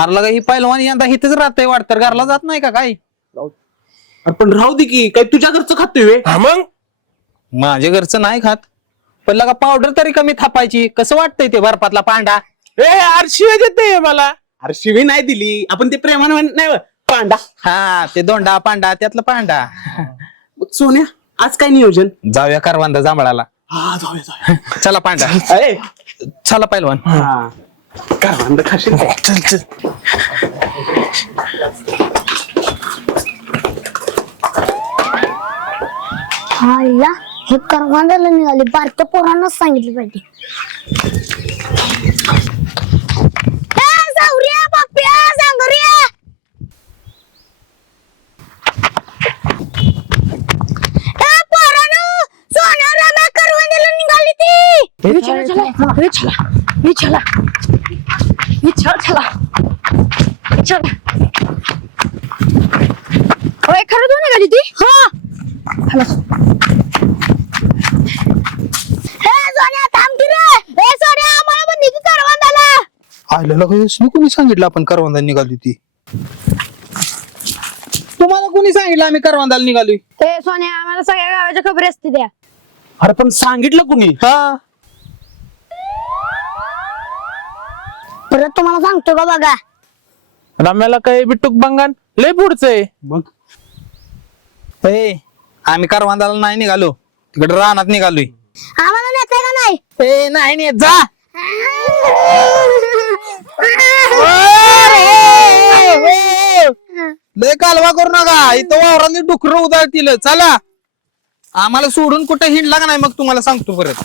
अय रम्या अरे लगा ही पहिलवान यंदा इथेच राहतंय वाटतं. घरला जात नाही का काय अरे पण राहू दे की काय तुझ्या घरचं खातोय वे? हा मग? माझ्या घरचं नाही खात. पण लगा पावडर तरी कमी थापायची. कसं वाटतंय ते बर्फातला पांडा ए आरशी देते मला. अरे शिवी नाही दिली. आपण ते प्रेमाने म्हणत नाही. पांडा हा ते दोंडा पांडा त्यातला पांडा मग सोन्या आज काय नियोजन? जाऊया करवांदा जांभळाला. हा जाऊया जाऊया. चला पांडा अरे चला पहिलवान हा. म्हणतं खाशील? चल चल आईला हे करवांदाला निघाले बारक्या पोरांनाच सांगितलं पाहिजे ए, सावऱ्या, पप्प्या, सांगऱ्या. ए, पोरांनो, करवंदाला निघाली ती. चला चला चला हे चला हे चला हे चला ओय खरं तू निघाली ती हा. ए, सोन्या, थांब की रे. ए, सोन्या, आम्हाला पण निघू कोणी सांगितलं आपण करवंदा निघाली ती तुम्हाला कोणी सांगितलं आम्ही करवंदाला निघालोय ए सोन्या आम्हाला सगळ्या गावाच्या खबरी असते द्या अरे पण सांगितलं कुणी हा परत तुम्हाला सांगतो का बघा. रम्याला काय बिट्टूक बंगान? लय पुढचं आहे मग ए आम्ही करवंदाला नाही निघालो. तिकडे रानात निघालोय. आम्हाला नेताय का नाही? ए नाही नाही जा. लय कालवा करू नका. इथं वावरांनी डुकर उदाळतील चला. आम्हाला सोडून कुठे हिंडला का नाही मग तुम्हाला सांगतो परत.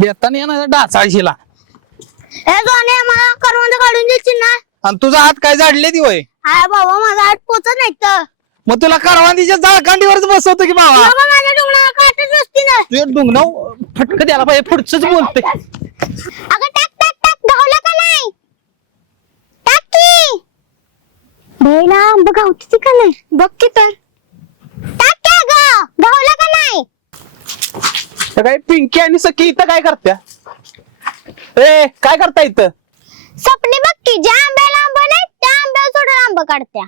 बेताने येणार मला करवंद काढून द्यायची ना? आणि तुझा हात काय झाडले ती वय हाय बाबा माझा हात पोचत नाही तर. मग तुला करवांदीच्या जाळकांडीवरच बसवतो की बाबा बाबा माझ्या डोंगराला काटच नसती ना. तुझ्या डुंगणाव फटक द्यायला पाहिजे पुढचंच बोलते अगं टाक टाक टाक धावला का नाही? टाक की. आंब का नाही? बघ की तर. टाक की अगं धावला का नाही? तर काय पिंकी आणि सखी इथं काय करत्या? ए काय करता इथं? सपनी बघ की ज्या आंब्याला आंब नाही त्या आंब्याला सोडून आंब काढत्या.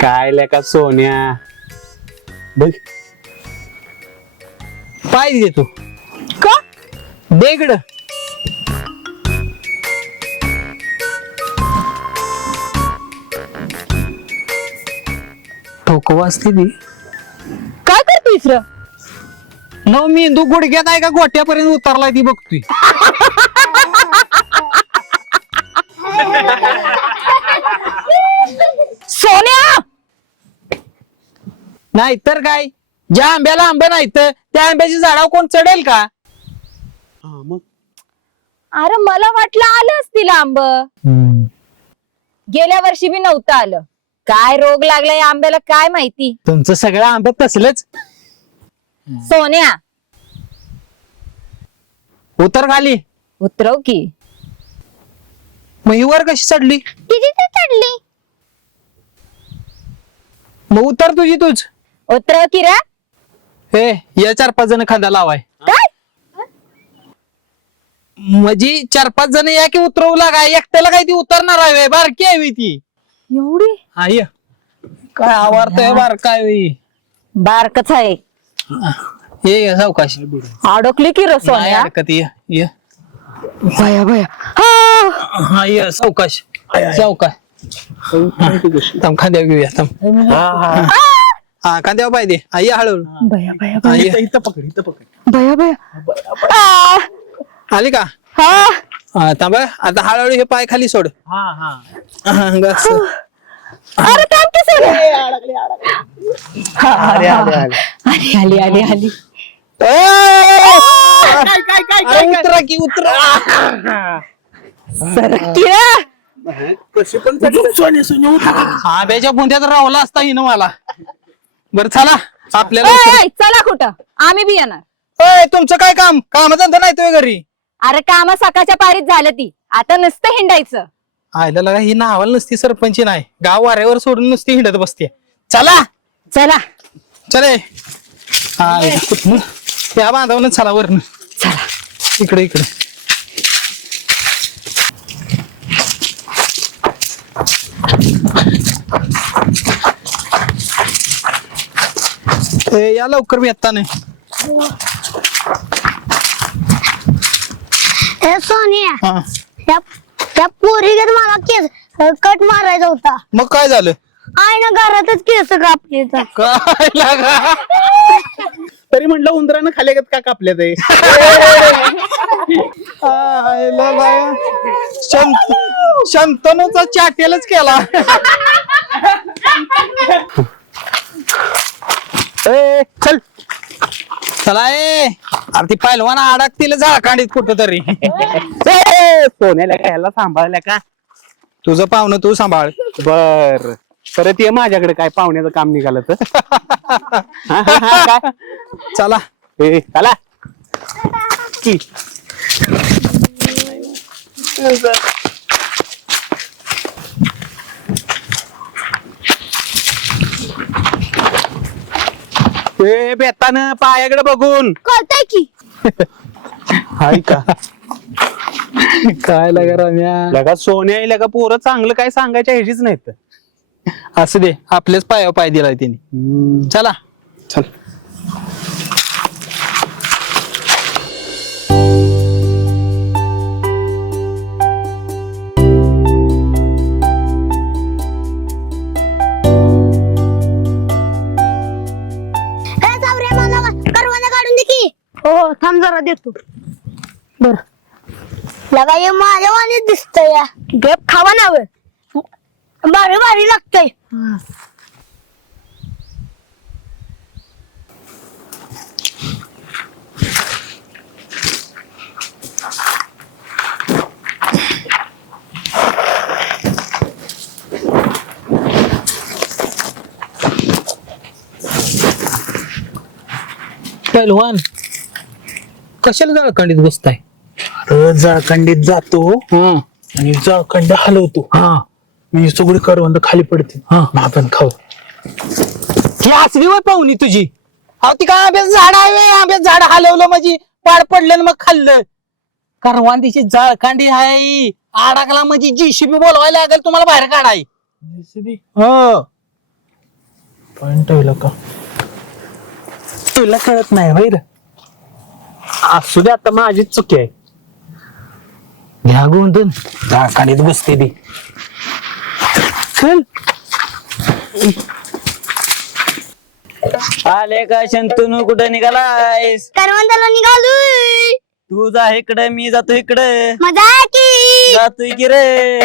काय लेका सोन्या? बघ. दे तू. का? बेगड ठोको वाजते ती काय करतोयस र नव मेंदू गुडघ्यात आहे का? गोट्यापर्यंत उतरलाय ती बघतोय. सोन्या! नाही तर काय? ज्या आंब्याला आंबे नाही तर त्या आंब्याची झाडावर कोण चढेल का? हा मग? अरे मला वाटलं आलं असतील आंब. गेल्या वर्षी बी नव्हतं आलं. काय रोग लागलाय या आंब्याला काय माहिती? तुमचं सगळं आंबे तसलंच. सोन्या. उतर खाली. उतरव की. मग ही वर कशी चढली? किती चढली. मग उतर तुझी तुझ उतरव की रे. हे या चार पाच जण खांदा लावाय. काय? म्हणजे चार पाच जण या की उतरवू लागा. एकट्याला काय ती उतरणार आहे बारकी आहे ती. एवढी? हा ये काय आवारतोय बार काय होई बारकच आहे. ये ये सावकाश अडकली की र नाही सोन्या हरकत ये ये. भया भया. हा! हा ये सावकाश. सावकाश. थांब खांद्यावर घेऊया थांब. हा खांद्यावर पाहिजे हा ये हळूहळू. भया भया हा, ये. इथं पकड इथं पकड. भया भया. आ, आली का? हा. हा थांबा. आता हळूहळू हे पाय खाली सोड. हा हा. हा, बस. अरे थांब की सोन्या आली आली आली आली. ए! काय काय काय अरे उतरा की उतरा. सरक रे. कशी पण हा बेच्या रावला असता हिनं मला. बर चला. आपल्याला ओय, उतर- ओय, चला कुठं? आम्ही बी येणार. ओय, तुमचं काय काम? काम धंदा नाही तुम्ही घरी. अरे काम सकाळच्या पारीत झालं ती. आता नुसतं हिंडायचं. आयला लगा ही नावाला नसती सरपंच नाही. गाव वाऱ्यावर सोडून नुसती हिंडत बसते चला! चला. चले हा कुठनं? त्या बांधावनं चला वरनं. चला. इकडे इकडे. ए, या लवकर मी येता नाही ए सोनिया. हा. त्या त्या पोरीगत मला केस कट मारायचा होता. मग काय झालं? आय ना घरातच केस कापले तर काय लागा? तरी म्हटलं उंदरानं खाल्या का कापल्या ते आयला बाया. शंत शंतनूचा चाटेलच केला. ए, चल. चला ए. अरे ती पहिलवान अडकतील झाळकांडीत कुठं तरी ए, सोन्याला का ह्याला सांभाळल्या का? तुझं पाहुणं तू सांभाळ. बर. परत ये माझ्याकडे काय पाहुण्याचं काम निघालं तर. हा, हा, हा, काय? चला. ए, चला. की ए बेतानं पायाकडे बघून. कळतंय की. हाय का? काय लागा रम्या? लगा सोन्या येईल का पोरं चांगलं काय सांगायच्या ह्याचीच नाहीत. असू दे आपलेच पायावर पाय दिलाय तिने. चला. चल. जरा देतो. बर. लगा हे माझ्या वाणीच दिसतंय या. गेप खावा नाव भारी भारी लागतंय. पहिलवान कशाला झाळकांडीत बसताय? जळखंडीत जातो हं. आणि जळखंड हलवतो. हा. मी सगळी करवंद खाली पडते. हा. आपण खाऊ. ही असली वय पाहुणी तुझी. अहो ती काय आंब्याच झाड आहे आंब्याच झाड हलवलं म्हणजे पाड पडलं आणि मग खाल्लं. करवांदीची जाळकांडी आहे. आडाकला म्हणजे जीसीबी बोलवायला लागेल तुम्हाला बाहेर काढाय. हो. पण ठेवलं का? तुला कळत नाही वैर असू दे आता माझीच चुकी आहे. घ्या गोंधन. जाळकांडीत बसते ती. चल. आले का शंतनू? कुठं निघालायस? करवंदाला निघालोय. तू जा इकडे मी जातो इकडे. मजा की? जातोय की रे.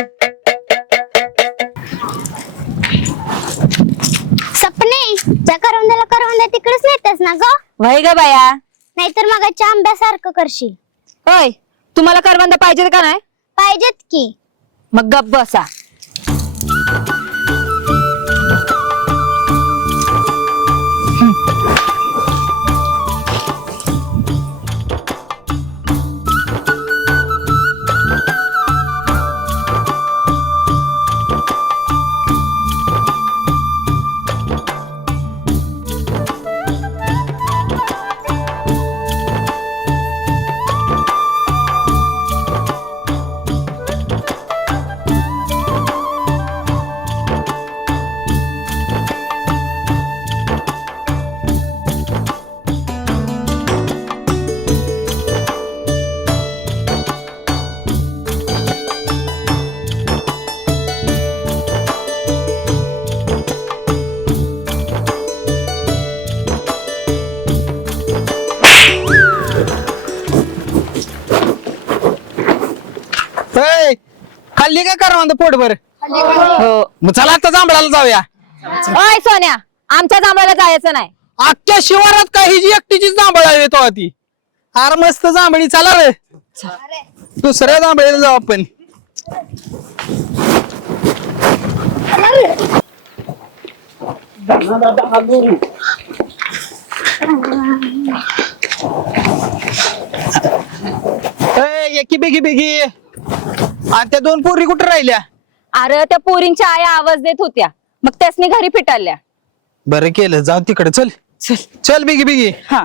सपने त्या करवंदाला करवंदा तिकडेच नेतेस ना ग? वय ग बाया. नाहीतर मगाच्या आंब्यासारखं करशील. होय. तुम्हाला करवंद पाहिजे का नाही? पाहिजेत की. मग गप्प बसा. खाल्ली का करवांद पोटभर हो. मग चला आता जांभळाला जाऊया. ओय सोन्या आमच्या जांभळाला जायचं नाही. अख्ख्या शिवारात काही जी एकटीची जांभळ आहे तो ती. फार मस्त जांभळी चला रे. दुसऱ्या जांभळीला जाऊ आपण. ए, एकी बेगी बेगी. आणि त्या दोन पोरी कुठे राहिल्या? अरे त्या पोरींच्या आया आवाज देत होत्या. मग त्यासनी घरी पिटाळल्या बरं केलं जाऊ तिकडे चल. चल. चल बिगी बिगी. हा.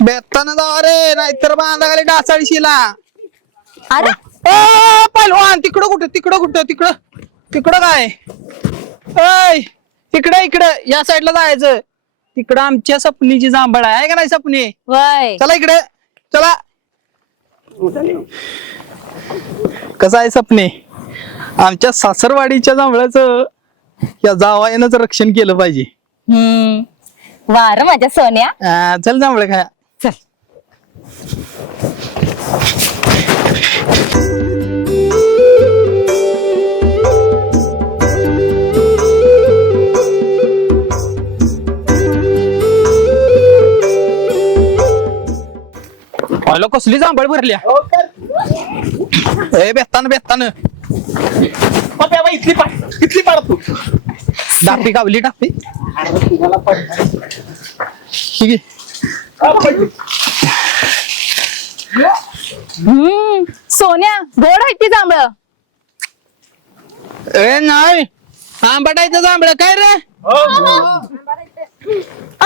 बेताना जाऊ रे नाहीतर बांधाखाली डासाळशीला अरे ए पहिलवान तिकडं कुठं तिकडं कुठं तिकडं? तिकडं काय? ऐ तिकडं इकडं या साईडला जायचं. तिकडं आमच्या सपनीची जांभळ आहे का नाही सपनी? वय. चला इकडे. चला. कसं आहे सपने? आमच्या सासरवाडीच्या जांभळाचं या जावायानंच रक्षण केलं पाहिजे. हम्म. वार माझ्या सोन्या. आ, चल जांभळ खाया. चल. पाहिलं कसली जांभळ भरल्या ए बेतान बेतान. इथली पाड इथली पाड तू. डापी कावली डापी. ठीक आहे. हम्म सोन्या गोड आहे ती जांभळ. ए नाही. आंबाटायचं जांभळ. काय रे?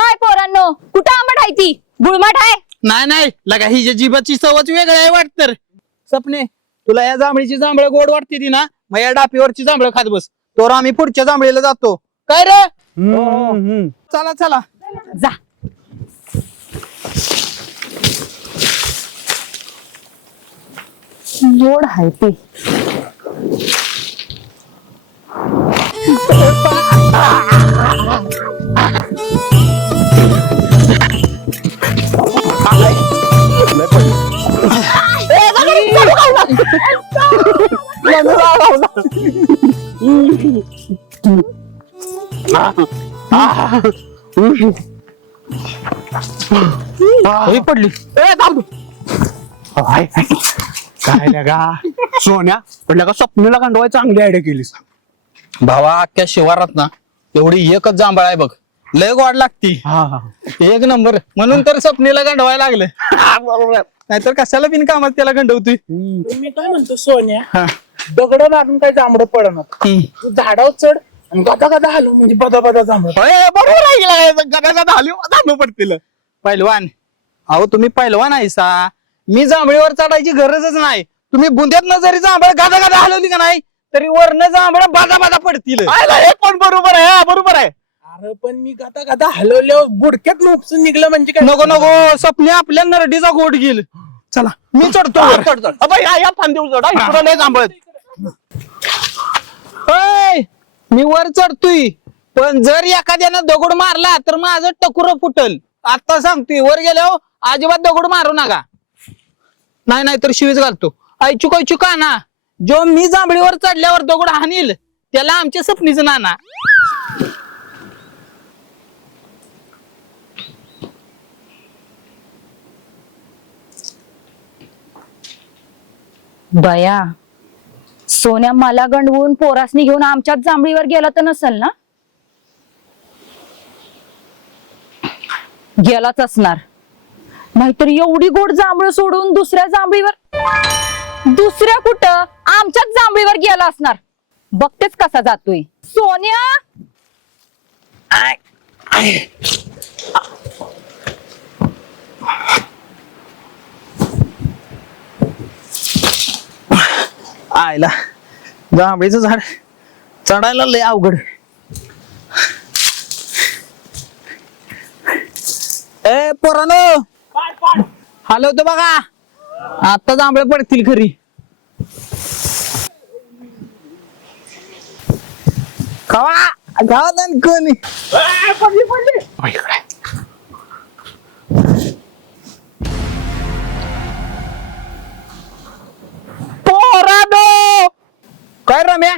आय पोरांनो कुठं आंबट आहे ती? गुळमट आहे? नाही नाही लगा ही जी जीभाची चवच वेगळी आहे वाटत सपने तुला या जांभळीची जांभळ गोड वाटते ती ना मग या डापीवरची जांभळ खात बस. तर आम्ही पुढच्या जांभळीला जातो. काय रे? चला चला. जा. गोड आहे ती. पडली. ए थांब. काय लगा सोन्या पण लगा स्वप्नीला गांडवाय चांगली आयडिया केलीस. भावा अख्ख्या शिवारात ना एवढी एकच जांभळ आहे बघ. लय गोड लागती. हा हा एक नंबर. म्हणून तर स्वप्नीला गंडवायला लागलं. नाहीतर कशाला बिन कामात त्याला गंडवतोय? मी काय म्हणतो सोन्या? हा. दगड लागून काय जांभळं पडणार. तू झाडावर चढ आणि गदा गदा हलू म्हणजे बदा बदा जांभळ. होय, बरोबर आहे गदा गदा हलू जाणू पडतील. पैलवान अहो तुम्ही पैलवान आहे सा मी जांभळीवर चढायची गरजच नाही. तुम्ही बुंद्यात जरी जांभळ गादा गादा हलवली का नाही तरी वरनं जांभळ बाजा बाजा पडतील. हे पण बरोबर आहे हा, बरोबर आहे. अरे पण मी गदा गदा हलवल्यावर बुडक्यात उपसून निघलं म्हणजे काय? नको नको स्वप्ने आपल्या नरडीचा गोड घेईल. चला मी चढतो. वर. चढ, चढ. अबे, या या फांदीवर चढ, हा, इकडं नाही जांभळत. होय, मी वर चढतोय. पण जर एखाद्यानं दगड मारला तर माझं टकुर फुटल. आता सांगतोय वर गेल्यावर अजिबात दगड मारू नका. नाही नाही तर शिवीच घालतो. ऐचूक ऐचूक ना जो मी जांभळीवर चढल्यावर दगड हानील त्याला आमच्या सपनीचं नाना बया सोन्या मला गंडवून पोरासनी घेऊन आमच्याच जांभळीवर गेला तर नसेल ना? गेलाच असणार. नाहीतर एवढी गोड जांभळ सोडून दुसऱ्या जांभळीवर दुसऱ्या कुठं? आमच्याच जांभळीवर गेला असणार. बघतेच कसा जातोय. सोन्या! आयला. जांभळीचं झाड चढायला लय अवघड. ए पोरानो! हलवतो बघा. आता जांभळे पडतील खरी. खावा. खावा नाही कोणी. अबे, इकडे. काय रम्या?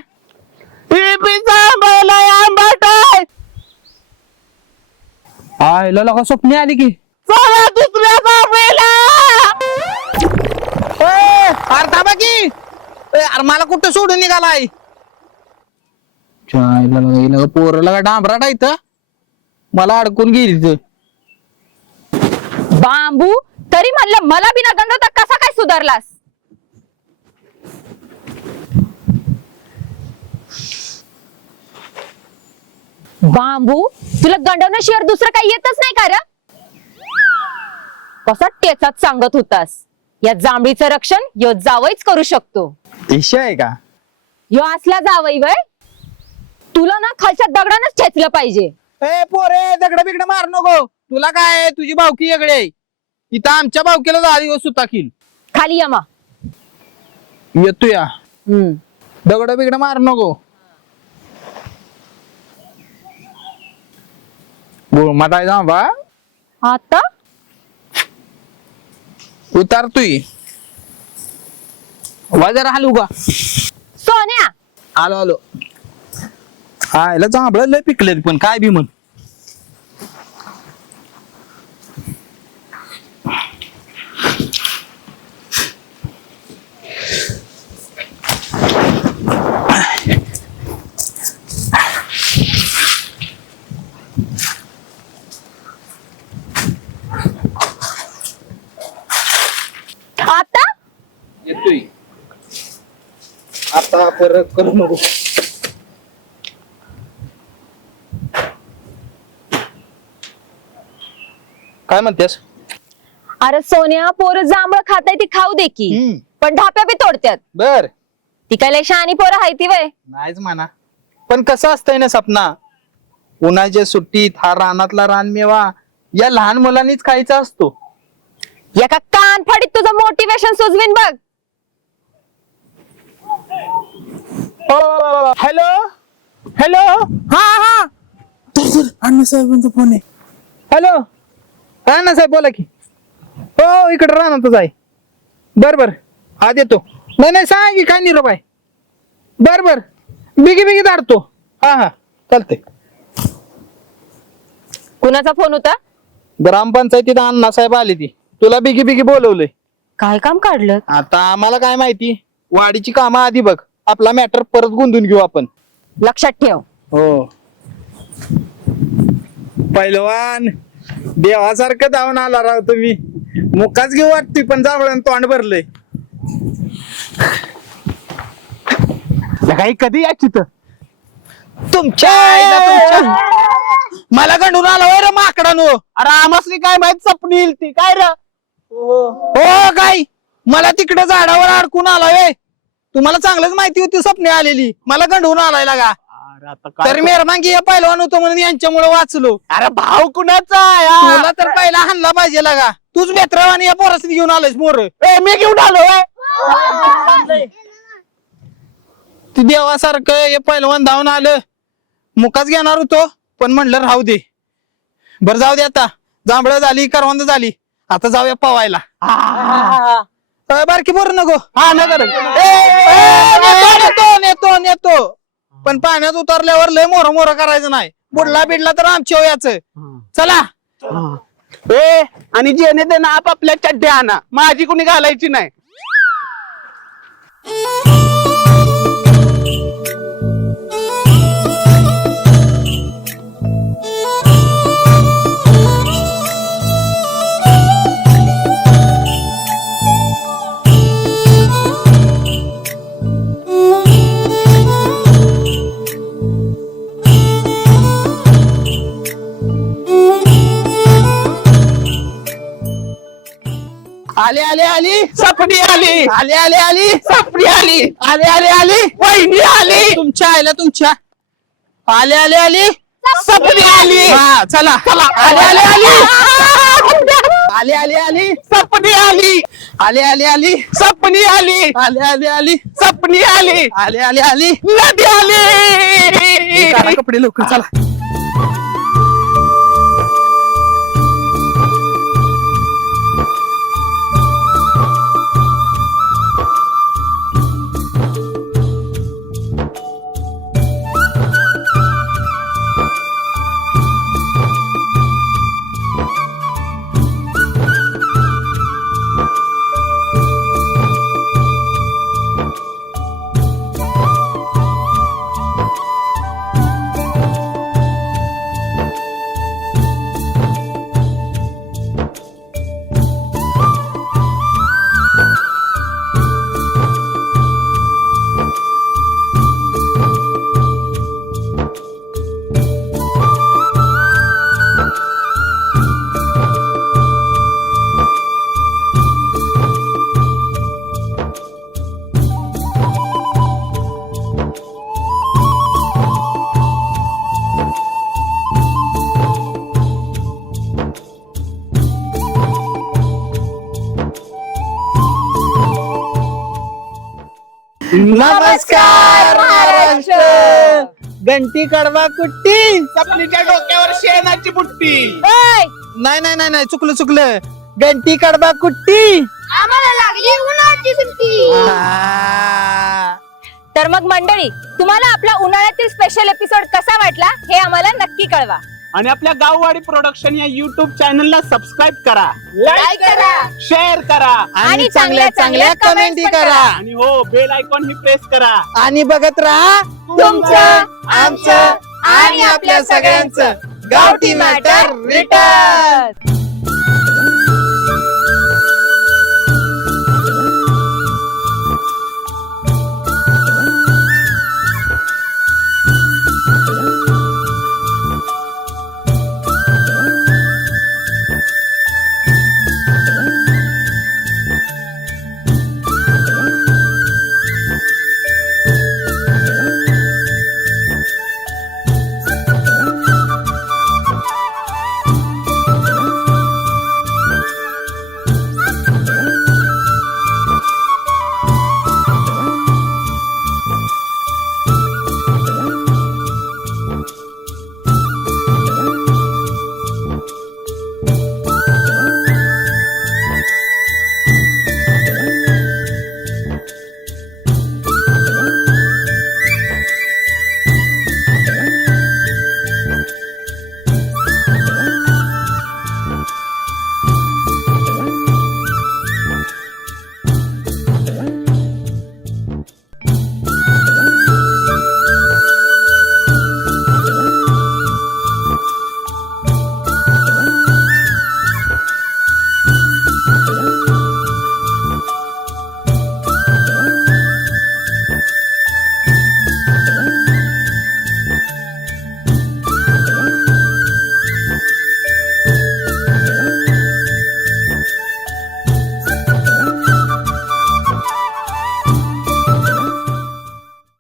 आयला लगा स्वप्ने आली की? दुसऱ्या अरे थांबा की. ए, अरे मला कुठं सोडून निघालाय? चायला लगा हिला पोरं लगा डांबराट आहे इथं. मला अडकून गेली इथं. बांबू तरी म्हणलं मला बिना गंडवता कसा काय सुधारलास? बांबू तुला गंडवण्याशिवाय दुसरं काही येतच नाही का रे? कसा टेचात सांगत होतास? या जांभळीचं रक्षण यो जावईच करू शकतो. ईशा आहे का? यो असला जावई वय तुला ना खालच्या दगडानच ठेचलं पाहिजे. ए पोरे दगड बिगड मार नको. तुला काय आहे? तुझी भावकी वेगळी आहे. इथं आमच्या भावकीला दहा दिवस सुद्धा किल खाली यमा येतो या हम्म. दगड बिगड मार नको. आहे जा बा आता? उतारतोय. वाजर हालू का? सोन्या! आलो आलो. हा याला चांबळ लय पिकले पण काय बी म्हण आता येतोय. आता परत करू नको. काय म्हणतेस? अरे सोन्या पोरं जांभळ खाताय ती खाऊ दे की. पण ढाप्या बी तोडत्यात. बर. ती काय लय शहाणी पोरं हाय ती वय. नाहीच म्हणा. पण कसं असतंय ना सपना उन्हाच्या सुट्टीत हा रानातला रानमेवा या लहान मुलांनीच खायचा असतो. एका कान फाडीत तुझं मोटिवेशन सुचवीन बघ. हॅलो हॅलो हा हा अण्णा साहेबांचा फोन आहे हॅलो अण्णा साहेब बोला की हो इकडे राहणारच आहे बर बर हा देतो नाही नाही सांग की काय निरोप आहे बर बर बिगी बिगी दाडतो हा हा चालतंय कुणाचा फोन होता ग्रामपंचायतीत अण्णा साहेब आले ती तुला बिगी बिगी बोलवलंय काय काम काढलं आता आम्हाला काय माहिती वाडीची कामं आधी बघ. आपला मॅटर परत गुंतून घेऊ आपण. लक्षात ठेव. हो. पैलवान देवासारखं धावून आला राव तुम्ही. मुकाच घेऊ वाटतोय पण जावळण तोंड भरलंय. काही कधी या चित तुमच्या आईला तुमच्या मला गंडून आला होय रे माकडानो. अरे आमसली काय माहीत सपनी येईल ती? काय रे? हो. काय मला तिकडे झाडावर अडकून आलाय तुम्हाला चांगलंच माहिती होती स्वप्ने आलेली. मला गंडून आलाय लागा. अरे आता काय तर मेहरबानगी हे पैलवान होतो म्हणून यांच्यामुळे वाचलो. अरे भाव कुणाचा? तुला तर पहिला हाणला पाहिजे लागा. तूच मेत्रावानी या पोरासनी घेऊन आलायस मोर. ए, मी घेऊन आलो. ती देवासारखं हे पैलवान धावून आलं. मुकाच घेणार होतो पण म्हणलं राहू दे. बर जाऊ दे आता. जांभळ झाली करवंद झाली. आता जाऊया पवायला. अ, बारकी बोर नको. हा नगर नेतो. नेतो नेतो नेतो पण पाण्यात उतरल्यावर लय मोर मोर करायचं नाही. बुडला बिडला तर आमच्या याच. चला. ए आणि जेने ते ना आपापल्या चड्ड्या आणा माझी कुणी घालायची नाही. आले आले आली. सपनी आली. आले आले आली. सपनी आली. आले आले आली. वहिनी आली. तुमच्या आईला तुमच्या. आले आले आली. सपनी आली. हा चला. चला. आले आले आली. आले आले आली. सपनी आली. आले आले आली. सपनी आली. आले आले आली. सपनी आली. आले आले आली. नदी आली. कपडे लवकर चला. नमस्कार महाराष्ट्र! घंटी कडवा कुट्टी! सपनीच्या डोक्यावर शेणाची बुट्टी! ओय, नाही नाही नाही नाही चुकलं चुकलं. घंटी कडवा कुट्टी! आम्हाला लागली उन्हाळ्याची सुट्टी! आ. तर मग मंडळी तुम्हाला आपला उन्हाळ्यातील स्पेशल एपिसोड कसा वाटला हे आम्हाला नक्की कळवा. आणि आपल्या गाववाडी प्रोडक्शन या युट्यूब चॅनलला सबस्क्राईब करा. लाईक करा. शेअर करा. आणि चांगल्या चांगल्या कमेंटी करा. आणि हो बेल आयकॉन ही प्रेस करा. आणि बघत राहा तुमचं आमचं आणि आपल्या सगळ्यांचं गावठी मॅटर रिटर्न